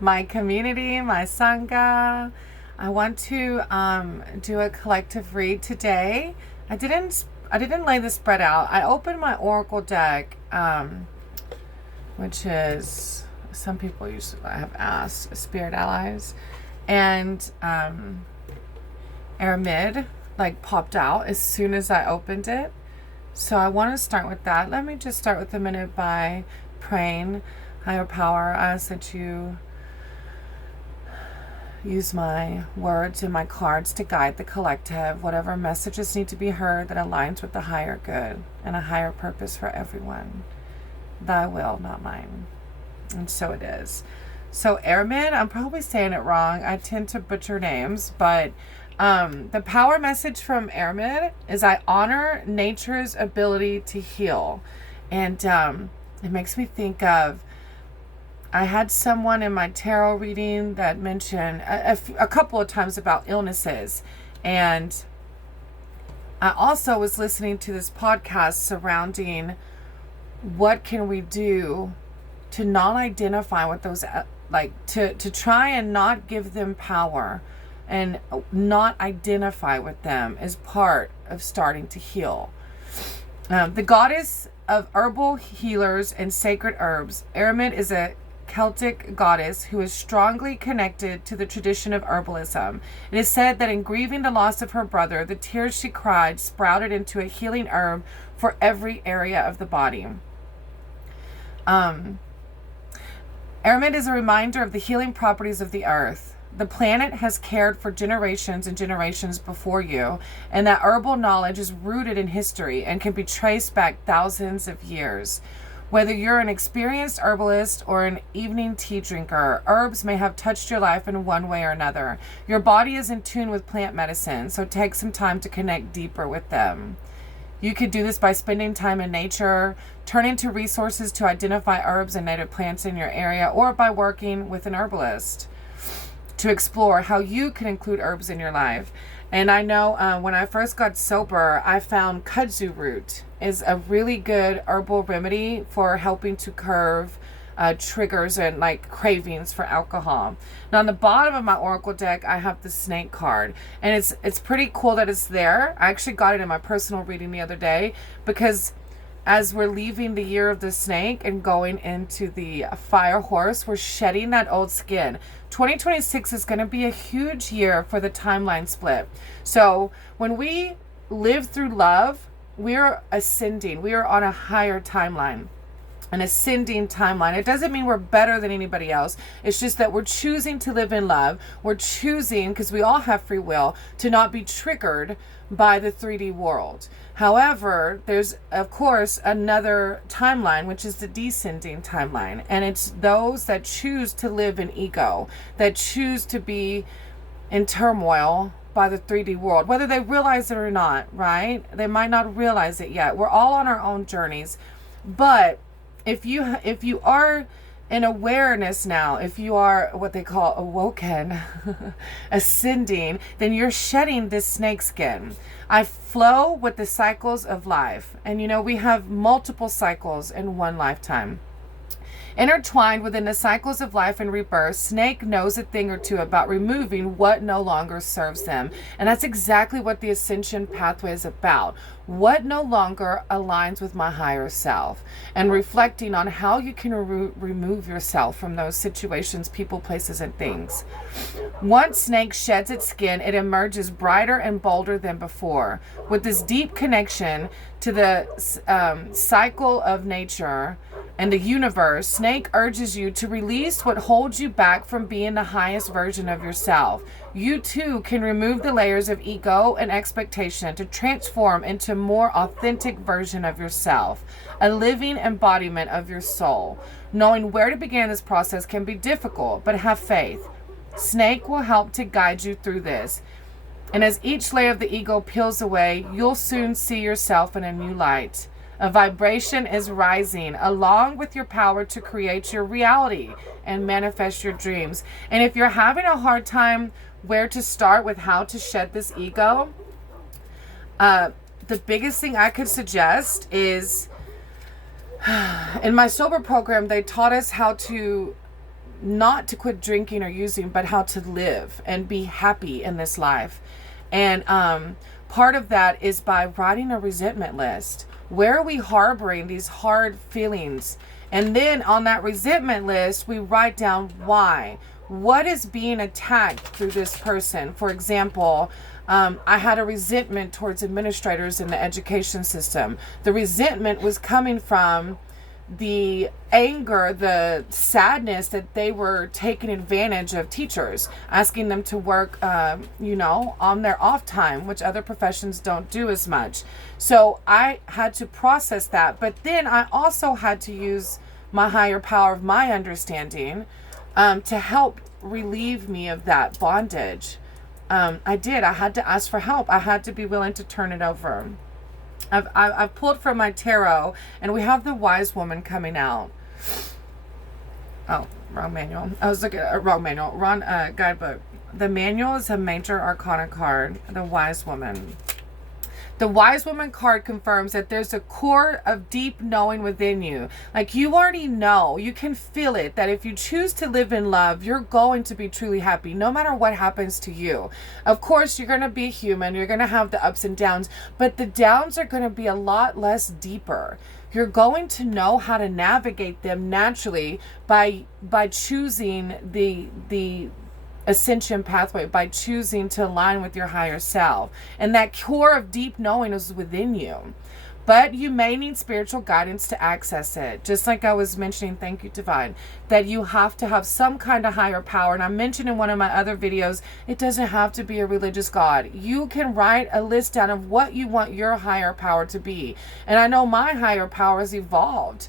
my community, my Sangha. I want to do a collective read today. I didn't lay the spread out. I opened my Oracle deck, which is, some people usually have asked, Spirit Allies, and Aramid like popped out as soon as I opened it. So I want to start with that. Let me just start with a minute by praying. Higher power, I ask that you use my words and my cards to guide the collective, whatever messages need to be heard that aligns with the higher good and a higher purpose for everyone. Thy will, not mine. And so it is. So Aramid, I'm probably saying it wrong. I tend to butcher names, but the power message from Aramid is I honor nature's ability to heal. And it makes me think of, I had someone in my tarot reading that mentioned a couple of times about illnesses. And I also was listening to this podcast surrounding what can we do to not identify with those, to try and not give them power and not identify with them as part of starting to heal. The goddess of herbal healers and sacred herbs, Aramid is a Celtic goddess who is strongly connected to the tradition of herbalism. It is said that in grieving the loss of her brother, the tears she cried sprouted into a healing herb for every area of the body. Aramid is a reminder of the healing properties of the earth. The planet has cared for generations and generations before you, and that herbal knowledge is rooted in history and can be traced back thousands of years. Whether you're an experienced herbalist or an evening tea drinker, herbs may have touched your life in one way or another. Your body is in tune with plant medicine, so take some time to connect deeper with them. You could do this by spending time in nature, turning to resources to identify herbs and native plants in your area, or by working with an herbalist to explore how you can include herbs in your life. And I know when I first got sober, I found kudzu root is a really good herbal remedy for helping to curb triggers and like cravings for alcohol. Now on the bottom of my Oracle deck, I have the snake card, and it's pretty cool that it's there. I actually got it in my personal reading the other day because as we're leaving the year of the snake and going into the fire horse, we're shedding that old skin. 2026 is going to be a huge year for the timeline split. So when we live through love, we're ascending. We are on a higher timeline, an ascending timeline. It doesn't mean we're better than anybody else. It's just that we're choosing to live in love. We're choosing, because we all have free will, to not be triggered by the 3D world. However, there's, of course, another timeline, which is the descending timeline. And it's those that choose to live in ego, that choose to be in turmoil by the 3D world, whether they realize it or not, right? They might not realize it yet. We're all on our own journeys. But if you are in awareness now, if you are what they call awoken, ascending, then you're shedding this snake skin. I flow with the cycles of life. And we have multiple cycles in one lifetime. Intertwined within the cycles of life and rebirth, Snake knows a thing or two about removing what no longer serves them. And that's exactly what the ascension pathway is about. What no longer aligns with my higher self. And reflecting on how you can remove yourself from those situations, people, places, and things. Once Snake sheds its skin, it emerges brighter and bolder than before. With this deep connection to the cycle of nature and the universe, Snake urges you to release what holds you back from being the highest version of yourself. You too can remove the layers of ego and expectation to transform into a more authentic version of yourself, a living embodiment of your soul. Knowing where to begin this process can be difficult, but have faith. Snake will help to guide you through this. And as each layer of the ego peels away, you'll soon see yourself in a new light. A vibration is rising along with your power to create your reality and manifest your dreams. And if you're having a hard time where to start with how to shed this ego, the biggest thing I could suggest is in my sober program, they taught us how to not to quit drinking or using, but how to live and be happy in this life. And part of that is by writing a resentment list. Where are we harboring these hard feelings? And then on that resentment list, we write down why. What is being attacked through this person? For example, I had a resentment towards administrators in the education system. The resentment was coming from the anger, the sadness that they were taking advantage of teachers, asking them to work, on their off time, which other professions don't do as much. So I had to process that. But then I also had to use my higher power of my understanding to help relieve me of that bondage. I had to ask for help. I had to be willing to turn it over. I've pulled from my tarot, and we have the Wise Woman coming out. Oh, wrong manual. I was looking at wrong manual. Wrong guidebook. The manual is a major arcana card. The Wise Woman. The Wise Woman card confirms that there's a core of deep knowing within you. Like, you already know, you can feel it, that if you choose to live in love, you're going to be truly happy, no matter what happens to you. Of course, you're going to be human. You're going to have the ups and downs, but the downs are going to be a lot less deeper. You're going to know how to navigate them naturally by choosing the ascension pathway, by choosing to align with your higher self. And that core of deep knowing is within you. But you may need spiritual guidance to access it. Just like I was mentioning, thank you, Divine, that you have to have some kind of higher power. And I mentioned in one of my other videos, it doesn't have to be a religious God. You can write a list down of what you want your higher power to be. And I know my higher power has evolved,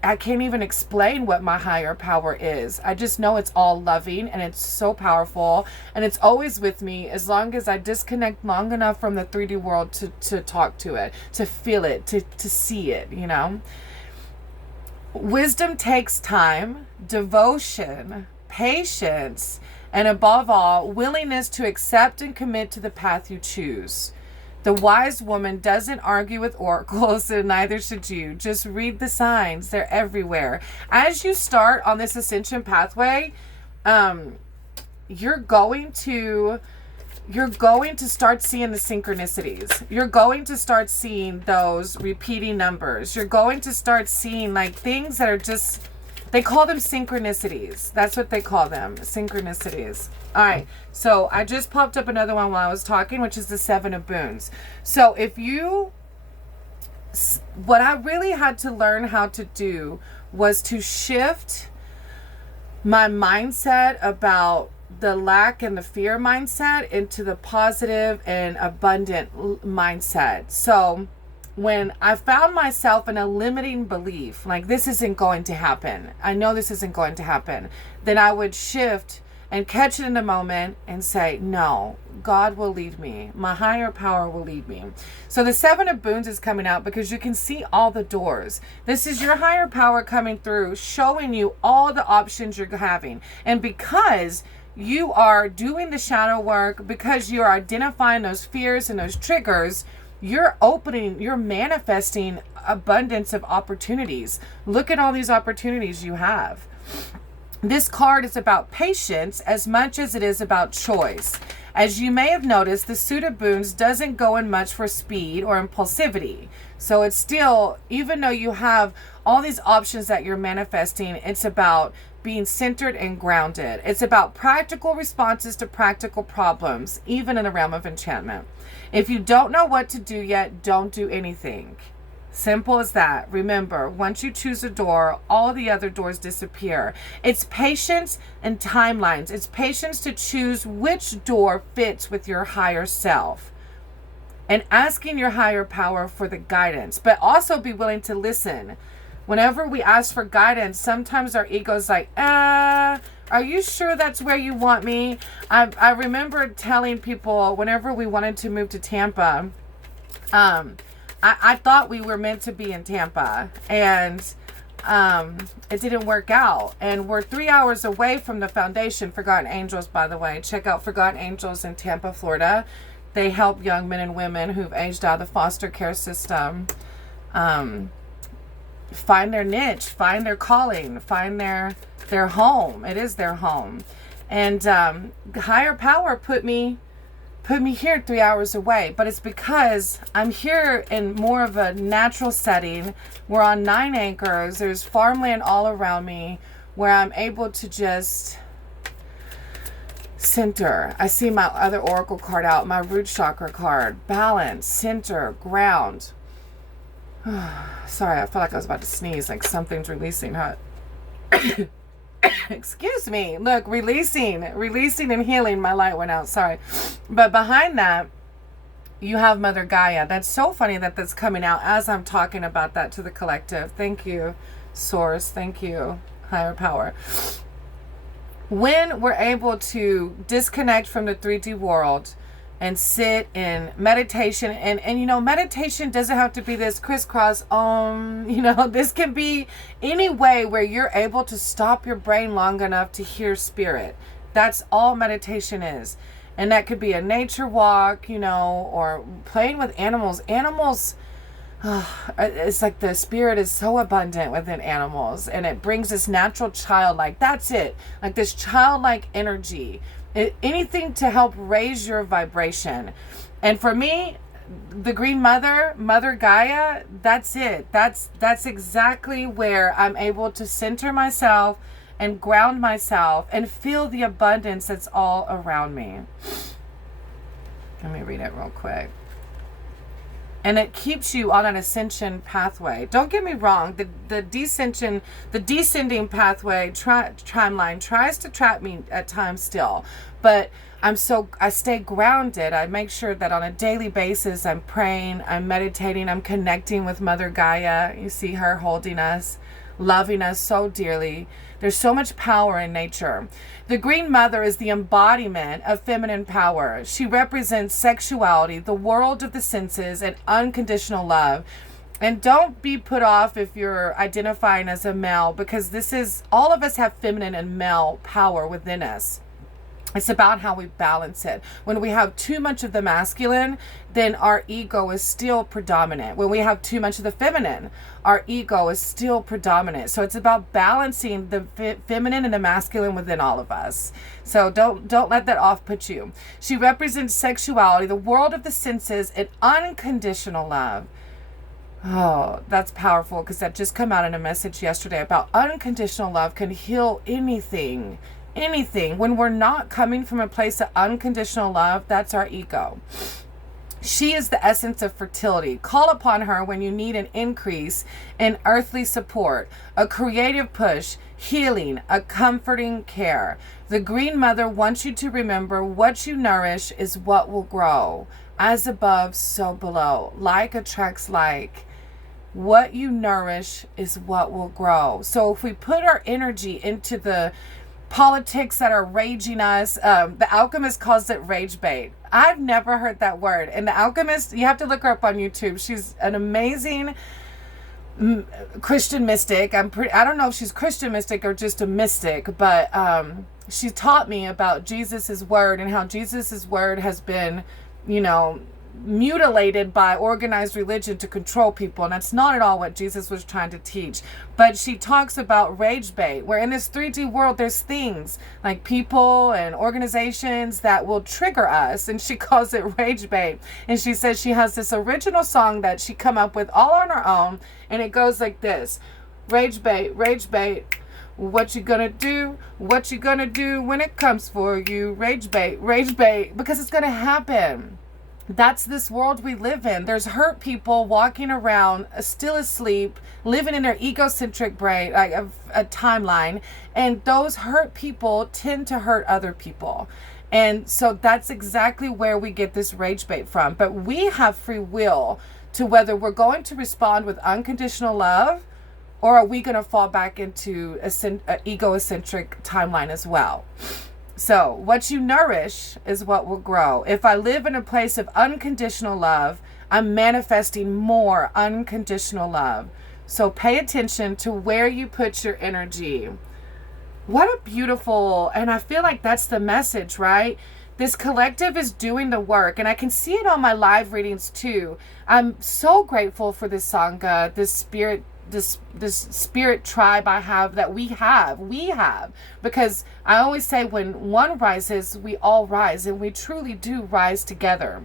I can't even explain what my higher power is. I just know it's all loving, and it's so powerful, and it's always with me as long as I disconnect long enough from the 3D world to talk to it, to feel it, to see it, Wisdom takes time, devotion, patience, and above all, willingness to accept and commit to the path you choose. The Wise Woman doesn't argue with oracles, and neither should you. Just read the signs. They're everywhere. As you start on this ascension pathway, you're going to start seeing the synchronicities. You're going to start seeing those repeating numbers. You're going to start seeing like things that are just, they call them synchronicities. That's what they call them, synchronicities. All right, so I just popped up another one while I was talking, which is the Seven of Boons. So what I really had to learn how to do was to shift my mindset about the lack and the fear mindset into the positive and abundant mindset. So when I found myself in a limiting belief, like this isn't going to happen, I know this isn't going to happen, then I would shift and catch it in the moment and say, no, God will lead me. My higher power will lead me. So the Seven of Boons is coming out because you can see all the doors. This is your higher power coming through, showing you all the options you're having. And because you are doing the shadow work, because you're identifying those fears and those triggers, you're manifesting abundance of opportunities. Look at all these opportunities you have. This card is about patience as much as it is about choice. As you may have noticed, the Suit of Boons doesn't go in much for speed or impulsivity. So it's still, even though you have all these options that you're manifesting, it's about being centered and grounded. It's about practical responses to practical problems, even in the realm of enchantment. If you don't know what to do yet, don't do anything. Simple as that. Remember, once you choose a door, all the other doors disappear. It's patience and timelines. It's patience to choose which door fits with your higher self. And asking your higher power for the guidance. But also be willing to listen. Whenever we ask for guidance, sometimes our ego's like, are you sure that's where you want me? I remember telling people whenever we wanted to move to Tampa, I thought we were meant to be in Tampa, and it didn't work out. And we're 3 hours away from the foundation, Forgotten Angels, by the way. Check out Forgotten Angels in Tampa, Florida. They help young men and women who've aged out of the foster care system. find their niche, find their calling, find their home. It is their home. And higher power put me here 3 hours away, but it's because I'm here in more of a natural setting. We're on 9 acres. There's farmland all around me where I'm able to just center. I see my other oracle card out, my root chakra card. Balance, center, ground. Sorry, I felt like I was about to sneeze, like something's releasing, huh? Excuse me. Look, releasing and healing. My light went out. Sorry. But behind that, you have Mother Gaia. That's so funny that that's coming out as I'm talking about that to the collective. Thank you, Source. Thank you, Higher Power. When we're able to disconnect from the 3D world and sit in meditation, and you know, meditation doesn't have to be this crisscross, you know, this can be any way where you're able to stop your brain long enough to hear spirit. That's all meditation is. And that could be a nature walk, you know, or playing with animals. Animals, it's like the spirit is so abundant within animals, and it brings this natural childlike, that's it, like this childlike energy. Anything to help raise your vibration. And for me, the Green Mother, Mother Gaia, that's it. That's exactly where I'm able to center myself and ground myself and feel the abundance that's all around me. Let me read it real quick. And it keeps you on an ascension pathway. Don't get me wrong. The descending pathway timeline tries to trap me at times still. But I stay grounded. I make sure that on a daily basis, I'm praying, I'm meditating, I'm connecting with Mother Gaia. You see her holding us, loving us so dearly. There's so much power in nature. The Green Mother is the embodiment of feminine power. She represents sexuality, the world of the senses, and unconditional love. And don't be put off if you're identifying as a male, because all of us have feminine and male power within us. It's about how we balance it. When we have too much of the masculine, then our ego is still predominant. When we have too much of the feminine, our ego is still predominant. So it's about balancing the feminine and the masculine within all of us. So don't let that off put you. She represents sexuality, the world of the senses, and unconditional love. Oh, that's powerful, because that just came out in a message yesterday about unconditional love can heal anything. When we're not coming from a place of unconditional love, that's our ego. She is the essence of fertility. Call upon her when you need an increase in earthly support, a creative push, healing, a comforting care. The Green Mother wants you to remember what you nourish is what will grow. As above, so below. Like attracts like. What you nourish is what will grow. So if we put our energy into the politics that are raging us, the Alchemist calls it rage bait. I've never heard that word. And the Alchemist, you have to look her up on YouTube. She's an amazing Christian mystic. I don't know if she's Christian mystic or just a mystic, but she taught me about Jesus's word and how Jesus's word has been, you know, mutilated by organized religion to control people, and that's not at all what Jesus was trying to teach. But she talks about rage bait, where in this 3D world there's things like people and organizations that will trigger us, and she calls it rage bait. And she says she has this original song that she come up with all on her own, and it goes like this: rage bait, rage bait, what you gonna do? What you gonna do when it comes for you? Rage bait, because it's gonna happen. That's this world we live in. There's hurt people walking around, still asleep, living in their egocentric brain, like a timeline. And those hurt people tend to hurt other people. And so that's exactly where we get this rage bait from. But we have free will to whether we're going to respond with unconditional love, or are we going to fall back into an egocentric timeline as well. So what you nourish is what will grow. If I live in a place of unconditional love, I'm manifesting more unconditional love. So pay attention to where you put your energy. What a beautiful, and I feel like that's the message, right? This collective is doing the work, and I can see it on my live readings too. I'm so grateful for this Sangha, this spirit this spirit tribe we have, because I always say when one rises, we all rise, and we truly do rise together.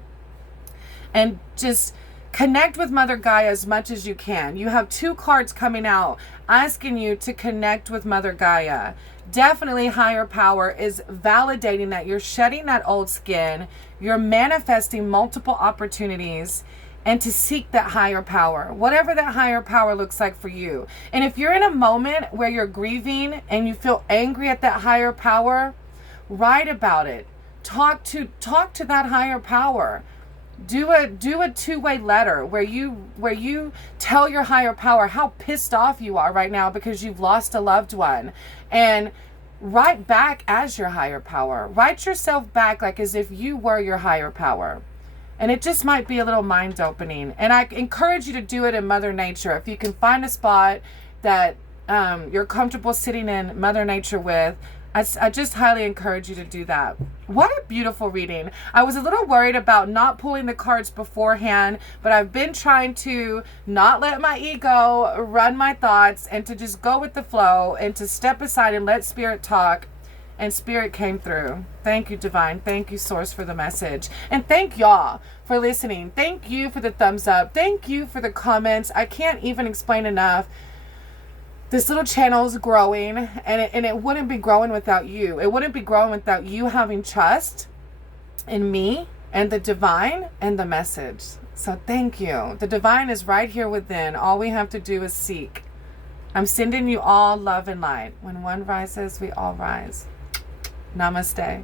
And just connect with Mother Gaia as much as you can. You have 2 cards coming out asking you to connect with Mother Gaia. Definitely higher power is validating that you're shedding that old skin, you're manifesting multiple opportunities, and to seek that higher power, whatever that higher power looks like for you. And if you're in a moment where you're grieving and you feel angry at that higher power, write about it. Talk to that higher power. Do a 2-way letter where you tell your higher power how pissed off you are right now because you've lost a loved one, and write back as your higher power. Write yourself back like as if you were your higher power. And it just might be a little mind opening. And I encourage you to do it in Mother Nature. If you can find a spot that you're comfortable sitting in Mother Nature with, I just highly encourage you to do that. What a beautiful reading. I was a little worried about not pulling the cards beforehand, but I've been trying to not let my ego run my thoughts and to just go with the flow and to step aside and let Spirit talk. And Spirit came through. Thank you, Divine. Thank you, Source, for the message. And thank y'all for listening. Thank you for the thumbs up. Thank you for the comments. I can't even explain enough. This little channel is growing, and it wouldn't be growing without you. It wouldn't be growing without you having trust in me and the Divine and the message. So thank you. The Divine is right here within. All we have to do is seek. I'm sending you all love and light. When one rises, we all rise. Namaste.